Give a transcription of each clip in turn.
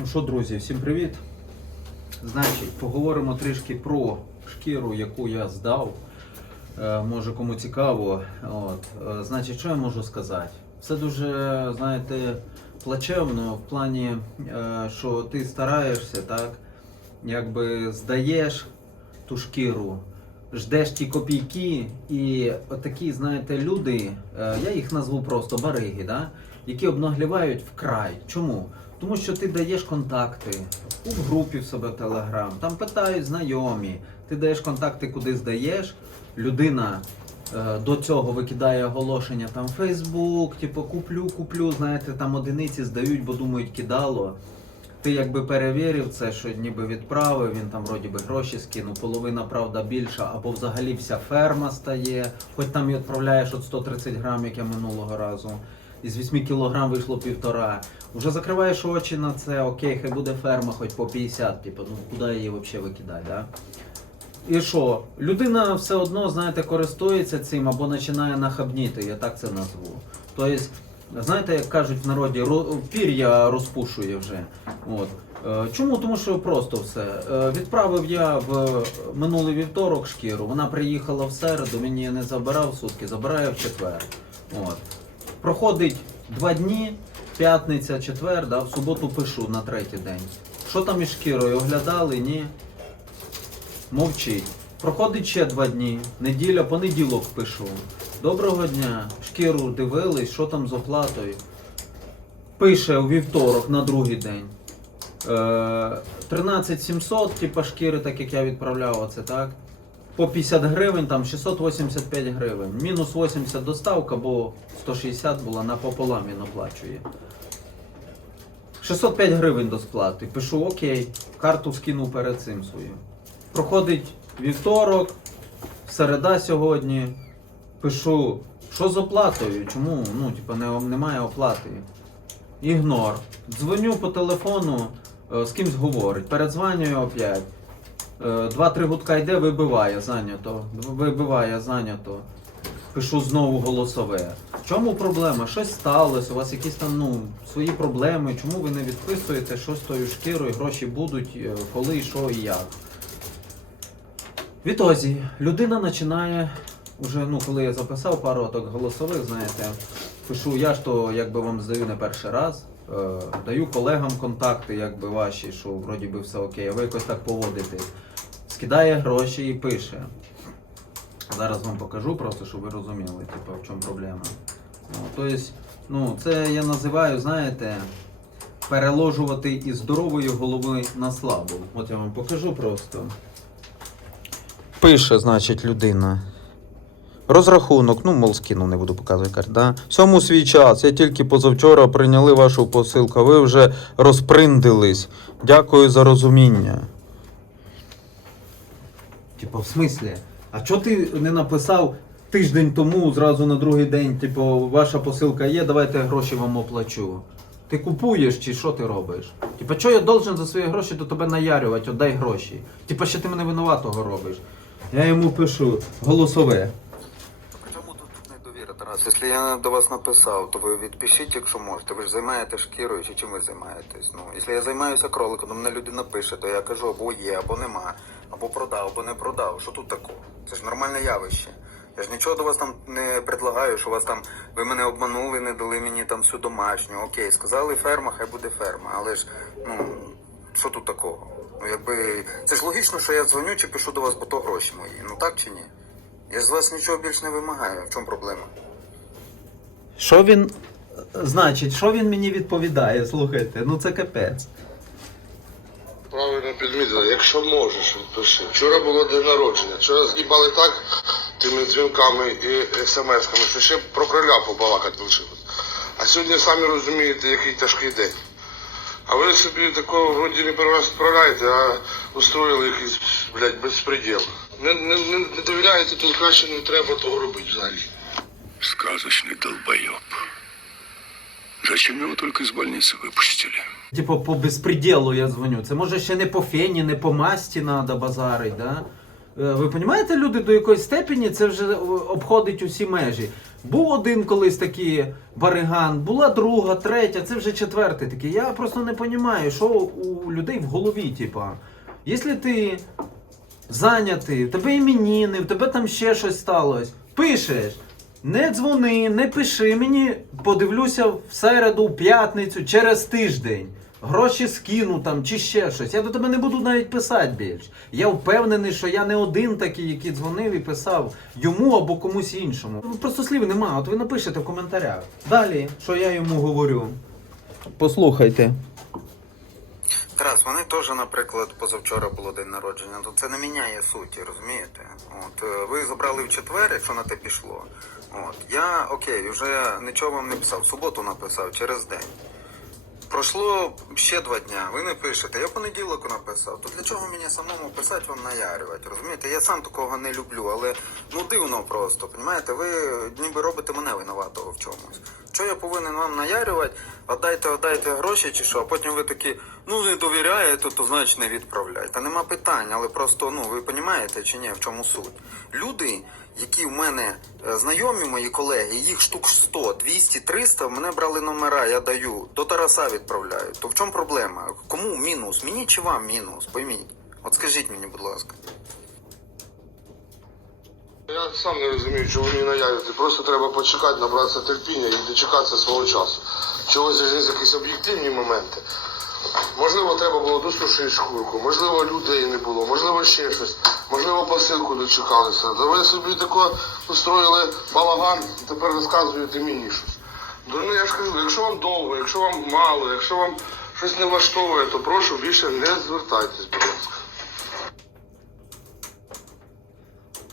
Ну що, друзі, всім привіт. Значить, поговоримо трішки про шкіру, яку я здав. Е, може кому цікаво. От. Е, значить, що я можу сказати? Все дуже, знаєте, плачевно в плані, е, що ти стараєшся, так? Якби здаєш ту шкіру, ждеш ті копійки, і отакі, знаєте, люди, я їх назву просто бариги, да? які обнаглівають вкрай. Чому? Тому що ти даєш контакти у групі в себе Телеграм, там питають знайомі, ти даєш контакти, куди здаєш. Людина е, до цього викидає оголошення там Фейсбук, типу куплю, куплю, знаєте, там одиниці здають, бо думають, кидало. Ти якби перевірив це, що ніби відправив, він там вроді би гроші скинув, половина правда більша, або взагалі вся ферма стає, хоч там і відправляєш от 130 грам, як я минулого разу. Із 8 кілограм вийшло півтора. Уже закриваєш очі на це, окей, хай буде ферма, хоч по 50, типу, ну куди її взагалі викидати, да? І що? Людина все одно, знаєте, користується цим або починає нахабніти, я так це назву. Тобто, знаєте, як кажуть в народі, пір'я розпушує вже. От. Е, Чому? Тому що просто все. Е, Відправив я в минулий вівторок шкіру, вона приїхала в середу, мені не забирав сутки, забирає в четвер. От. Проходить два дні, п'ятниця, четвер, да, в суботу пишу на третій день. Що там із шкірою? Оглядали? Ні. Мовчить. Проходить ще два дні. Неділя, понеділок пишу. Доброго дня. Шкіру дивились, що там з оплатою. Пише у вівторок на другий день. Е, 13 700, типа шкіри, так як я відправляв, оце так. По 50 гривень, там 685 гривень. Мінус 80 доставка, бо 160 була напополам він оплачує. 605 гривень до сплати. Пишу окей, карту скинув перед цим свою. Проходить вівторок, середа сьогодні. Пишу, що з оплатою? Чому? Ну, типа, не, немає оплати. Ігнор. Дзвоню по телефону, е, з кимсь говорить. Передзванюю опять. Е, Два-три гудка йде, вибиває, зайнято. Вибиває, зайнято. Пишу знову голосове. В чому проблема? Щось сталося, у вас якісь там ну, свої проблеми, чому ви не відписуєте, що з тою шкірою, гроші будуть, е, коли, що і як. Відтоді, людина починає, уже, ну, коли я записав пару оток голосових, знаєте, пишу, я ж то якби вам здаю не перший раз, е, даю колегам контакти, якби ваші, що вроді би все окей, а ви якось так поводитесь. Скидає гроші і пише. Зараз вам покажу просто, щоб ви розуміли, типу, в чому проблема. Ну, тобто, ну, це я називаю, знаєте, переложувати із здорової голови на слабу. От я вам покажу просто. Пише, значить, людина. Розрахунок, ну, мол, скинув, не буду показувати карту, да? Всьому свій час. Я тільки позавчора прийняли вашу посилку, ви вже розприндились. Дякую за розуміння. Типа, в смислі? А чого ти не написав тиждень тому, зразу на другий день, типу, ваша посилка є, давайте гроші вам оплачу. Ти купуєш чи що ти робиш? Типа, що я должен за свої гроші до тебе наярювати, отдай гроші. Типа, що ти мене винуватого робиш. Я йому пишу голосове. Тарас? Якщо я до вас написав, то ви відпишіть, якщо можете. Ви ж займаєтесь шкірою чи чим ви займаєтесь? Ну, якщо я займаюся кроликом, то мене людина пише, то я кажу, або є, або нема, або продав, або не продав. Що тут такого? Це ж нормальне явище. Я ж нічого до вас там не предлагаю, що вас там ви мене обманули, не дали мені там всю домашню. Окей, сказали ферма, хай буде ферма. Але ж ну що тут такого? Ну якби це ж логічно, що я дзвоню чи пишу до вас, бо то гроші мої. Ну так чи ні? Я з вас нічого більш не вимагаю. В чому проблема? Що він. Значить, що він мені відповідає? Слухайте, ну це капець. Правильно підмітила, якщо можеш, відпиши. Вчора було день народження. Вчора з'їбали так тими дзвінками і смс-ками, що ще про кроля побалакати лишилось. А сьогодні самі розумієте, який тяжкий день. А ви собі такого вроді не справляєте, а устроїли якийсь, блядь, безпреділ. Не, не, не довіряєте, то краще не треба того робити взагалі. Сказочный долбоеб. Зачем его только из больницы выпустили? Типу, по безпреділу я дзвоню. Це може ще не по фені, не по масті треба базарить, да? Е, Ви розумієте, люди до якоїсь степені це вже е, обходить усі межі. Був один колись такий бариган, була друга, третя, це вже четвертий такий. Я просто не розумію, що у людей в голові, типа. Якщо ти зайнятий, в тебе іменіни, в тебе там ще щось сталося. Пишеш. Не дзвони, не пиши мені, подивлюся в середу, в п'ятницю, через тиждень. Гроші скину там чи ще щось. Я до тебе не буду навіть писати більш. Я впевнений, що я не один такий, який дзвонив і писав йому або комусь іншому. Просто слів нема, от ви напишете в коментарях. Далі, що я йому говорю. Послухайте. Тарас, вони теж, наприклад, позавчора було день народження, то це не міняє суті, розумієте? От е, ви забрали в четвер, якщо на те пішло. От я окей, вже нічого вам не писав. В суботу написав через день. Пройшло ще два дня, ви не пишете. Я понеділок написав. То для чого мені самому писати вам наярювати? Розумієте? Я сам такого не люблю, але ну дивно просто. Понімаєте, ви ніби робите мене винуватого в чомусь. Що я повинен вам наярювати? Отдайте, отдайте гроші чи що, а потім ви такі, ну не довіряєте, то значить не відправляйте. Та нема питань, але просто ну ви розумієте чи ні, в чому суть? Люди, які в мене е, знайомі, мої колеги, їх штук 100, 200, 300, в мене брали номера, я даю, до Тараса відправляю. То в чому проблема? Кому мінус? Мені чи вам мінус? Пойміть. От скажіть мені, будь ласка. Я сам не розумію, чого мені наявити. Просто треба почекати, набратися терпіння і дочекатися свого часу. Чогось якісь об'єктивні моменти. Можливо, треба було досушити шкурку, можливо, людей не було, можливо, ще щось, можливо, посилку дочекалися. Та ви собі тако устроїли балаган, тепер розказуєте мені щось. Ну я ж кажу, якщо вам довго, якщо вам мало, якщо вам щось не влаштовує, то прошу більше не звертайтесь, будь ласка.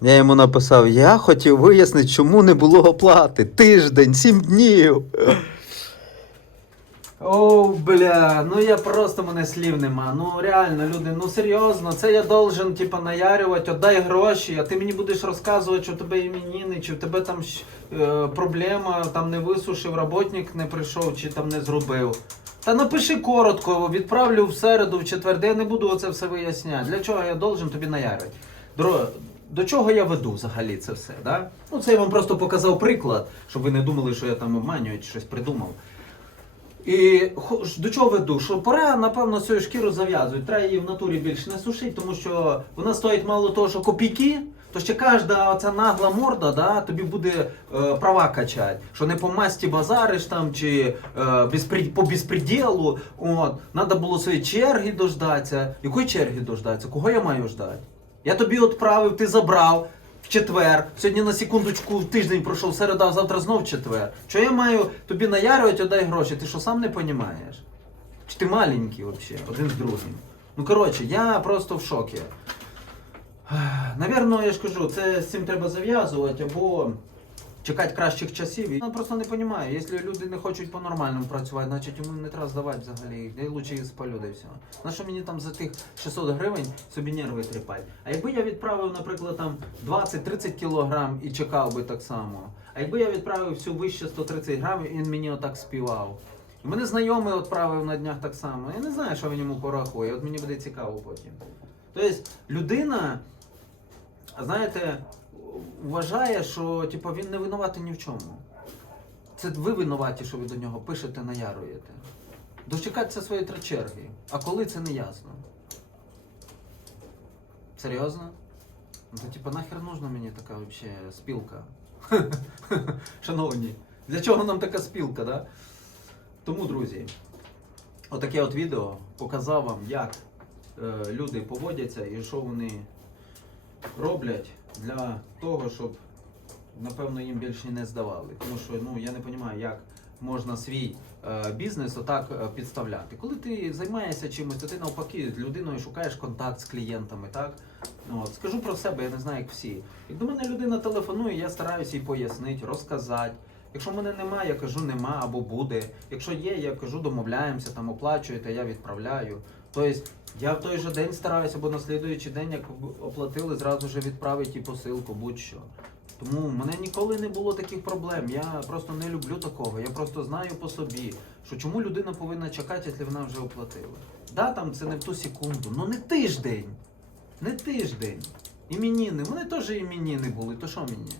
Я йому написав: я хотів вияснити, чому не було оплати. Тиждень, сім днів. О, бля, ну я просто мене слів нема. Ну реально, люди, ну серйозно, це я должен, типа, наярювати, отдай гроші, а ти мені будеш розказувати, що в тебе іменіни, чи в тебе там е, проблема, там не висушив, роботник не прийшов, чи там не зробив. Та напиши коротко, відправлю в середу, в четвер, де я не буду оце все виясняти. Для чого я должен тобі наярити? Дро, до чого я веду взагалі це все? Да? Ну, це я вам просто показав приклад, щоб ви не думали, що я там обманюю чи щось придумав. І до чого веду? Що пора, напевно, цю шкіру зав'язують. Треба її в натурі більше не сушити, тому що вона стоїть мало того, що копійки, то ще кожна оця нагла морда да, тобі буде е, права качати. Що не по масті базариш там, чи е, безпред- по безпреділу. От. Надо було свої черги дождатися. Якої черги дождатися? Кого я маю ждати? Я тобі відправив, ти забрав в четвер. Сьогодні на секундочку тиждень пройшов середа, а завтра знов четвер. Що я маю тобі наярювати, отдай гроші? Ти що сам не розумієш? Чи ти маленький взагалі, один з другим? Ну коротше, я просто в шокі. Навірно, я ж кажу, це з цим треба зав'язувати або чекати кращих часів. Я просто не розумію, якщо люди не хочуть по-нормальному працювати, значить йому не треба здавати взагалі. Я їх спалю, і все. На що мені там за тих 600 гривень собі нерви тріпати? А якби я відправив, наприклад, там 20-30 кілограм і чекав би так само. А якби я відправив всю вище 130 грам, і він мені отак співав. І мене знайомий відправив на днях так само. Я не знаю, що він йому порахує. От мені буде цікаво потім. Тобто людина, знаєте, вважає, що типу, він не винуватий ні в чому. Це ви винуваті, що ви до нього пишете, наяруєте. Дочекатися своєї три черги. А коли це не ясно. Серйозно? Ну то типа нахер нужна мені така вообще спілка? Шановні, для чого нам така спілка, да? Тому, друзі, отаке от відео показав вам, як е, люди поводяться і що вони роблять для того, щоб, напевно, їм більше не здавали. Тому що ну, я не розумію, як можна свій е, бізнес отак е, підставляти. Коли ти займаєшся чимось, то ти навпаки з людиною шукаєш контакт з клієнтами, так? Ну, От, скажу про себе, я не знаю, як всі. Як до мене людина телефонує, я стараюся їй пояснити, розказати. Якщо мене немає, я кажу нема або буде. Якщо є, я кажу, домовляємося, там оплачуєте, я відправляю. Тобто я в той же день стараюся, або на слідуючий день, як оплатили, зразу ж відправити і посилку, будь-що. Тому в мене ніколи не було таких проблем. Я просто не люблю такого. Я просто знаю по собі, що чому людина повинна чекати, якщо вона вже оплатила. Да, там це не в ту секунду, ну не тиждень. Не тиждень. Іменіни, вони теж іменіни були, то що мені?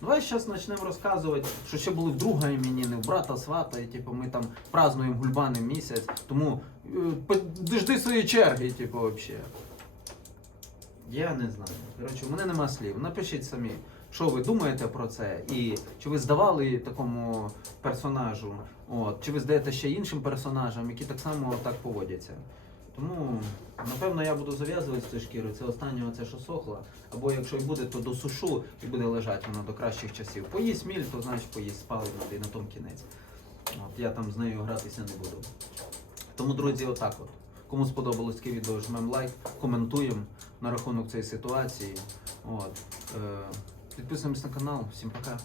Давай зараз почнемо розказувати, що ще були в друга іменіни, в брата свата, і типу, ми там празднуємо гульбани місяць, тому е, подожди свої черги, типу, взагалі. Я не знаю. Коротше, у мене нема слів. Напишіть самі, що ви думаєте про це, і чи ви здавали такому персонажу, от, чи ви здаєте ще іншим персонажам, які так само так поводяться. Тому, напевно, я буду зав'язувати з цією шкірою. Це останнє оце, що сохло. Або якщо й буде, то досушу і буде лежати воно до кращих часів. Поїсть міль, то значить поїсть спалить і на тому кінець. От, я там з нею гратися не буду. Тому, друзі, отак от. Кому сподобалось таке відео, жмем лайк, коментуємо на рахунок цієї ситуації. От. Е, підписуємось на канал. Всім пока.